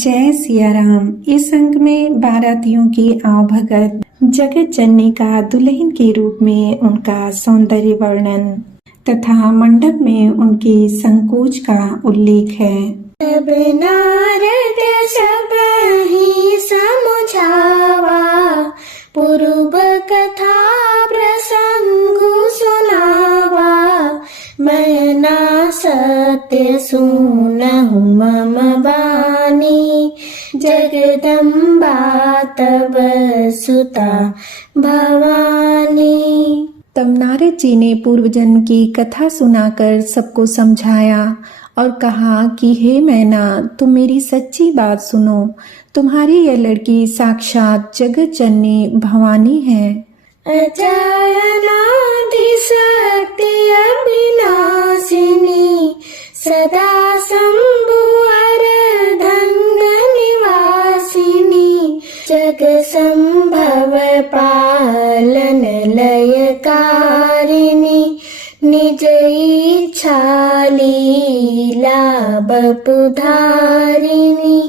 जय सिया राम। इस अंक में बारातियों की आवभगत, जगत जननी का दुल्हन के रूप में उनका सौंदर्य वर्णन तथा मंडप में उनके संकोच का उल्लेख है। अब नारद सब ही समझावा, पूर्व कथा प्रसंग सुनावा। मैं ना सत्य सुनहु मम वाणी, जगदम्बा तब सुता भवानी। तब नारद जी ने पूर्व जन्म की कथा सुनाकर सबको समझाया और कहा कि हे मैना, तुम मेरी सच्ची बात सुनो। तुम्हारी यह लड़की साक्षात जगत जननी भवानी है। अजायनादि शक्ति अविनाशिनी, सदा शंभु अर्धंग निवासिनी। जग संभव पालन लयकारिणी, निज इच्छा लीला बपुधारिणी।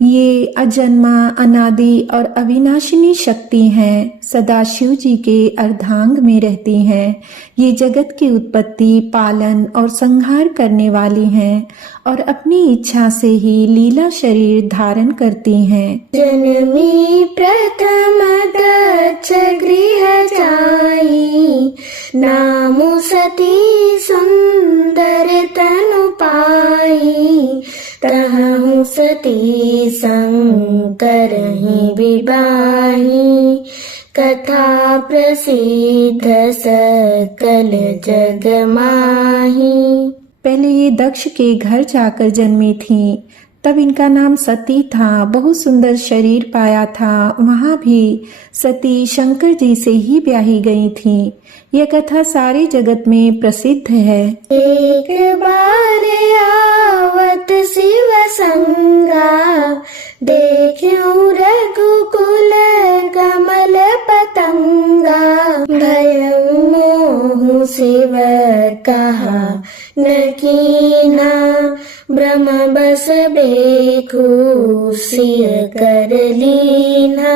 ये अजन्मा, अनादि और अविनाशिनी शक्ति हैं, सदा शिव जी के अर्धांग में रहती हैं। ये जगत की उत्पत्ति, पालन और संहार करने वाली हैं और अपनी इच्छा से ही लीला शरीर धारण करती हैं। जन्मी प्रथम दक्ष गृह जाई, नामु सती सुंदर तनु पाई। तहु सती शंकर ही विवाही, कथा प्रसिद्ध सकल जग माही। पहले ये दक्ष के घर जाकर जन्मी थीं। तब इनका नाम सती था। बहुत सुंदर शरीर पाया था। वहाँ भी सती शंकर जी से ही ब्याही गई थीं। यह कथा सारे जगत में प्रसिद्ध है। एक बार आवत शिव संगा, देखूं रघुकुल कमल पतंगा। भयउ मोह शिव कहा न कीना, ब्रह्म बस बेखु सिय कर लीना।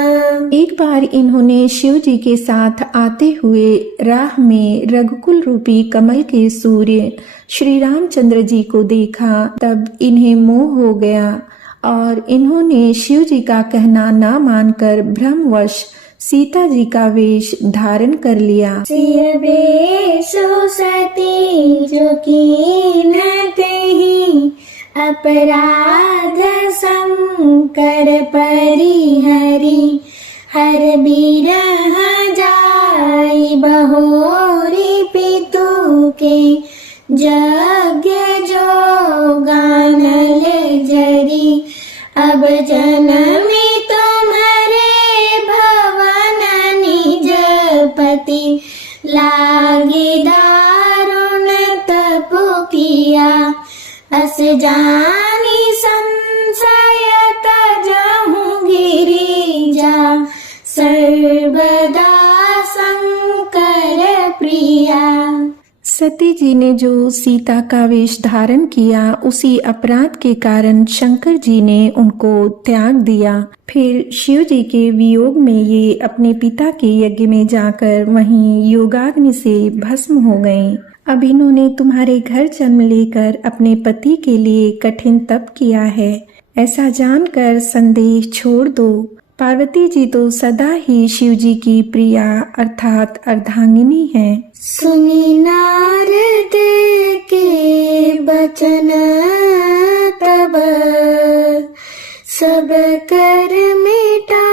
एक बार इन्होंने शिव जी के साथ आते हुए राह में रघुकुल रूपी कमल के सूर्य श्री रामचंद्र जी को देखा। तब इन्हें मोह हो गया और इन्होंने शिव जी का कहना ना मानकर भ्रमवश सीता जी का वेश धारण कर लिया। सिय बेशो सती जो कीन्ह तेहि, अपराध संकर परिहरि। हर बिरह जाई बहोरी पितु के, यज्ञ जो गानल जरी। अब जनमी तुम्हारे भवन निज पति, लागे दारुण तप किया। अस जानी संशय तजहु गिरिजा, सर्वदा शंकर प्रिया। सती जी ने जो सीता का वेश धारण किया, उसी अपराध के कारण शंकर जी ने उनको त्याग दिया। फिर शिव जी के वियोग में ये अपने पिता के यज्ञ में जाकर वहीं योगाग्नि से भस्म हो गईं। अब इन्होंने तुम्हारे घर जन्म लेकर अपने पति के लिए कठिन तप किया है, ऐसा जानकर संदेह छोड़ दो। पार्वती जी तो सदा ही शिव जी की प्रिया अर्थात अर्धांगिनी है। सुनी नारद के बचन तब, सब कर मिटा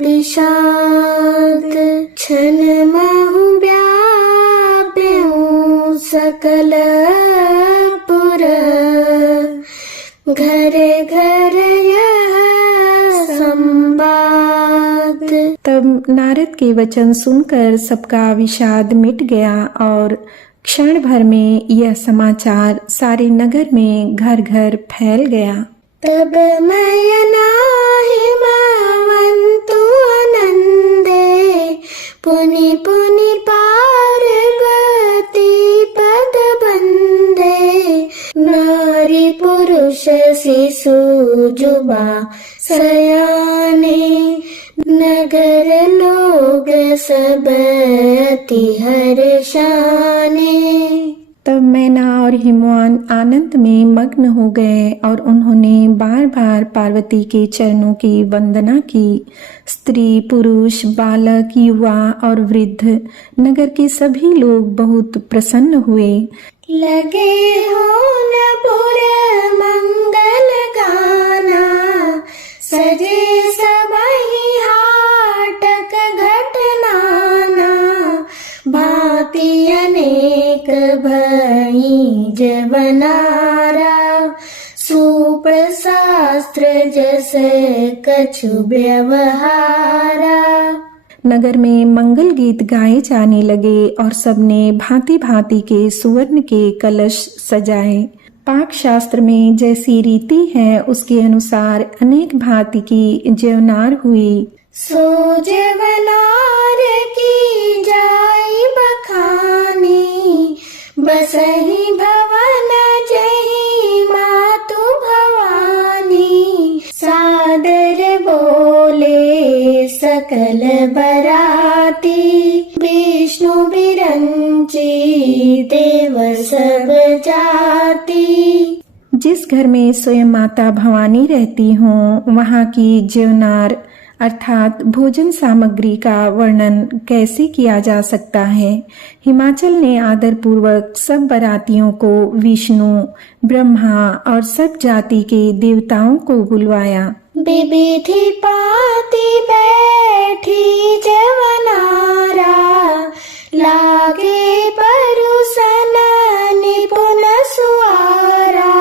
विषाद। क्षण महु व्याप्यु सकल पुर, घर घर यह संवाद। तब नारद के वचन सुनकर सबका विषाद मिट गया और क्षण भर में यह समाचार सारे नगर में घर घर फैल गया। तब मैना हिमवंतु आनंदे, पुनि पुनि पार्वती पद बंदे। नारी पुरुष शिशु जुबा सयाने, नगर लोग सब अति हर्षाने। तब मैना और हिमवान आनंद में मग्न हो गए और उन्होंने बार बार पार्वती के चरणों की वंदना की। स्त्री, पुरुष, बालक, युवा और वृद्ध, नगर के सभी लोग बहुत प्रसन्न हुए। लगे हो न पुर मंगल गाना, सजे सबहि हाटक घटनाना, भांति अनेक भई जवनारा, सुप्रशास्त्र जस कछु व्यवहारा। नगर में मंगल गीत गाए जाने लगे और सबने भांति भांति के सुवर्ण के कलश सजाए। पाक शास्त्र में जैसी रीति है उसके अनुसार अनेक भांति की जवनार हुई। सो जवनार की जाई बखानी, बसहि भवन जहि मातु भवानी, सादर बोले सकल बराती, विष्णु विरंची देव सब जाति। जिस घर में स्वयं माता भवानी रहती हों वहाँ की जवनार अर्थात भोजन सामग्री का वर्णन कैसे किया जा सकता है। हिमाचल ने आदर पूर्वक सब बरातियों को विष्णु, ब्रह्मा और सब जाति के देवताओं को बुलवाया। विविधि पाति बैठी जवनारा, लागे परुसन निपुण सुआरा,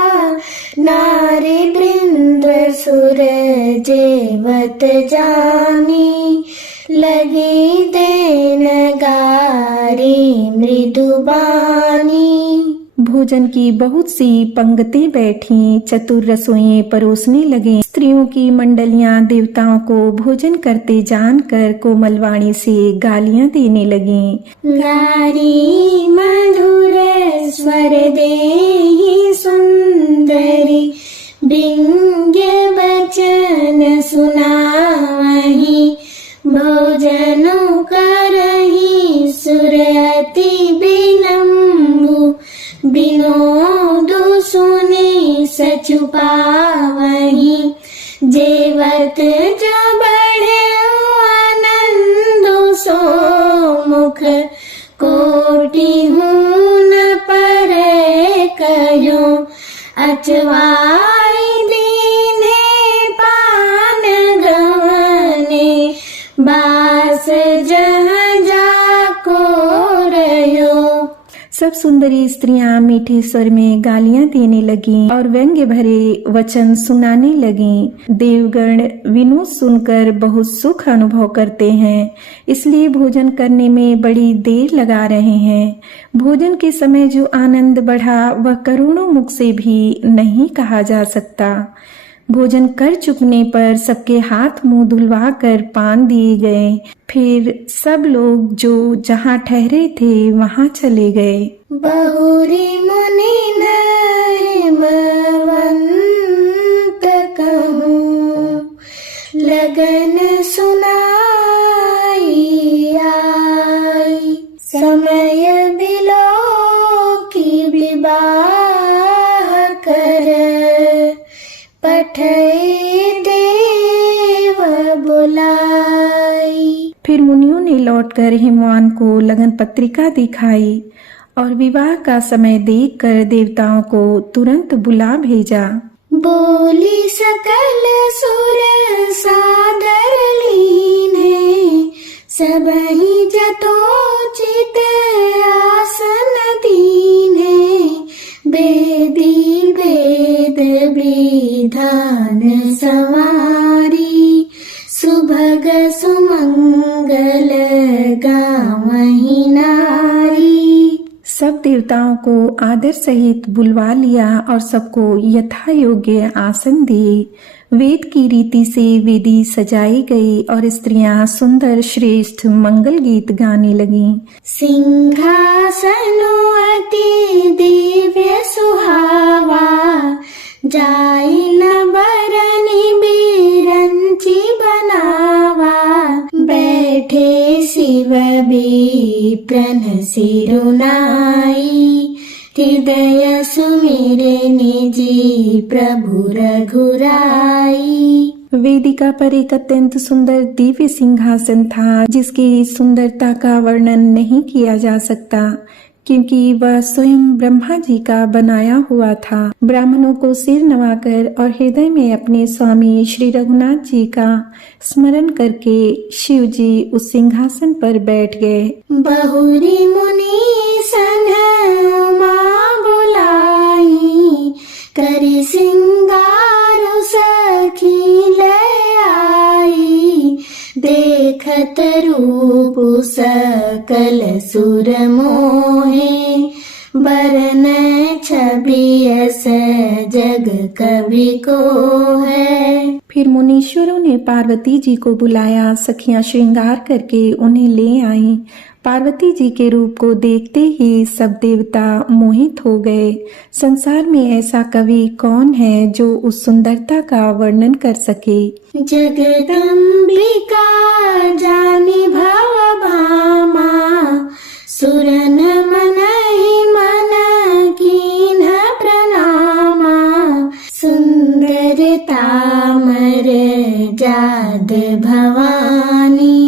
नारी वृंद सुर जेवत जानी, लगी देन गारी मृदुबानी। भोजन की बहुत सी पंक्तियां बैठी, चतुर रसोइये परोसने लगे। स्त्रियों की मंडलियां देवताओं को भोजन करते जानकर कोमलवाणी से गालियां देने लगीं। गारी मधुर स्वर देहि सुंदरी, व्यंग्य वचन सुनावहि, भोजन करहि सुर अति विलंबु, विनोद सुनि सचु पावहि, जेवत जो बढ़े आनंद सो मुख, कोटि हून पर कहो, अचवाई दीने पान गवने, बास जहाँ जाको रहो। सब सुंदरी स्त्रियां मीठे स्वर में गालियां देने लगीं और व्यंग्य भरे वचन सुनाने लगीं। देवगण विनोद सुनकर बहुत सुख अनुभव करते हैं, इसलिए भोजन करने में बड़ी देर लगा रहे हैं। भोजन के समय जो आनंद बढ़ा वह करोड़ों मुख से भी नहीं कहा जा सकता। भोजन कर चुकने पर सबके हाथ मुंह धुलवा कर पान दिए गए। फिर सब लोग जो जहाँ ठहरे थे वहाँ चले गए। बहुरी मुनि हिमवंत कहूँ, लगन सुनाई आई, समय बिलो की विवाह कर, पठई देव बुलाई। फिर मुनियों ने लौटकर हिमवान को लगन पत्रिका दिखाई और विवाह का समय देखकर देवताओं को तुरंत बुला भेजा। बोली सकल सुर सादर लीने, सबहि जतोचित आसन दीने, वेदी वेद विधान सवारी, सुभग सुमंगल गावहि नारी। सब देवताओं को आदर सहित बुलवा लिया और सबको यथा योग्य आसन दिए। वेद की रीति से वेदी सजाई गई और स्त्रियां सुंदर श्रेष्ठ मंगल गीत गाने लगीं। सिंहासनो अति दिव्य सुहावा, जाई न बरनी बिरंची बनावा, बैठे शिव विप्रन सिरुनाई, हृदय सुमिरे निजी प्रभु रघुराई। वेदिका पर एक अत्यंत सुंदर दिव्य सिंहासन था जिसकी सुंदरता का वर्णन नहीं किया जा सकता क्योंकि वह स्वयं ब्रह्मा जी का बनाया हुआ था। ब्राह्मणों को सिर नवाकर और हृदय में अपने स्वामी श्री रघुनाथ जी का स्मरण करके शिव जी उस सिंहासन पर बैठ गए। बहुरी मुनि सन माँ बुलाई, करी सिंगार सखी ले आई, देखत रूप सकल सुर मोहे, बरन छवि अस जग कवि को है। फिर मुनीश्वरों ने पार्वती जी को बुलाया, सखियां श्रृंगार करके उन्हें ले आईं। पार्वती जी के रूप को देखते ही सब देवता मोहित हो गए। संसार में ऐसा कवि कौन है जो उस सुंदरता का वर्णन कर सके। जगदम्बिका जानी भव भामा, सुरन मनहि मन कीन्ह प्रणामा, सुंदरता मर जाद भवानी,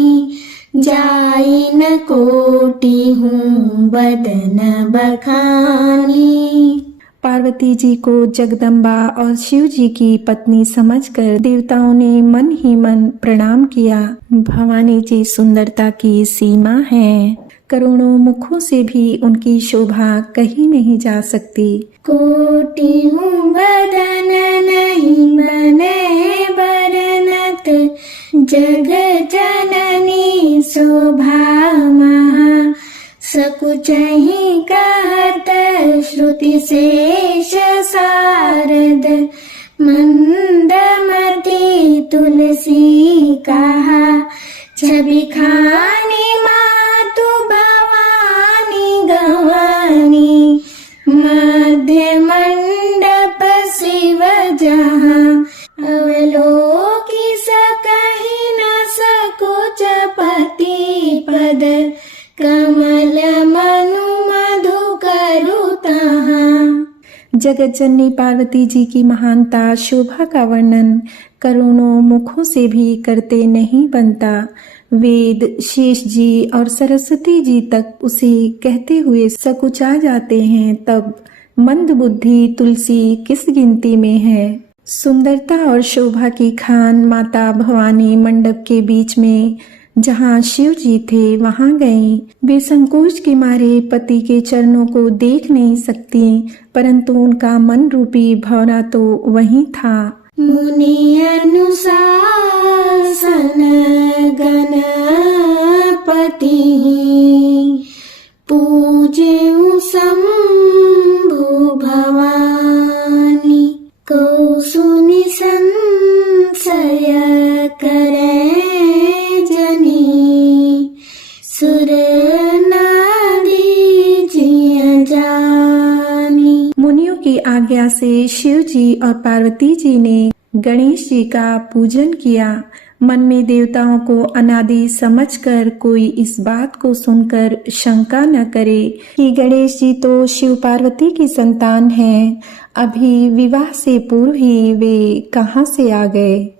जाई न कोटि हूँ बदन बखानी। पार्वती जी को जगदम्बा और शिव जी की पत्नी समझकर देवताओं ने मन ही मन प्रणाम किया। भवानी जी सुंदरता की सीमा है, करोड़ों मुखों से भी उनकी शोभा कहीं नहीं जा सकती। कोटि हूँ बदन नहीं बने बरनत, जग जननी शोभा महा, सकुचहि कहत श्रुति शेष सारद, मंदमती तुलसी कहा, छवि खानी मातु भवानी गवानी, मध्य मंडप शिव जहाँ, अवलोकी सकहि न सकुच पति पद, कमल मनु मधु करु तहाँ। जगत जननी पार्वती जी की महानता शोभा का वर्णन करोड़ों मुखों से भी करते नहीं बनता। वेद, शेष जी और सरस्वती जी तक उसे कहते हुए सकुचा जाते हैं, तब मंद बुद्धि तुलसी किस गिनती में है। सुंदरता और शोभा की खान माता भवानी मंडप के बीच में जहाँ शिव जी थे वहां गईं। वे संकोच के मारे पति के चरणों को देख नहीं सकती, परंतु उनका मन रूपी भौरा तो वहीं था। मुनि अनुशासन गणपति, पूज्य शंभु भवानी, को सुनि संशय करे जनी, सुर नादी जिय जानी। मुनियों की आज्ञा से शिव जी और पार्वती जी ने गणेश जी का पूजन किया। मन में देवताओं को अनादि समझकर कोई इस बात को सुनकर शंका न करे कि गणेश जी तो शिव पार्वती की संतान हैं, अभी विवाह से पूर्व ही वे कहाँ से आ गए।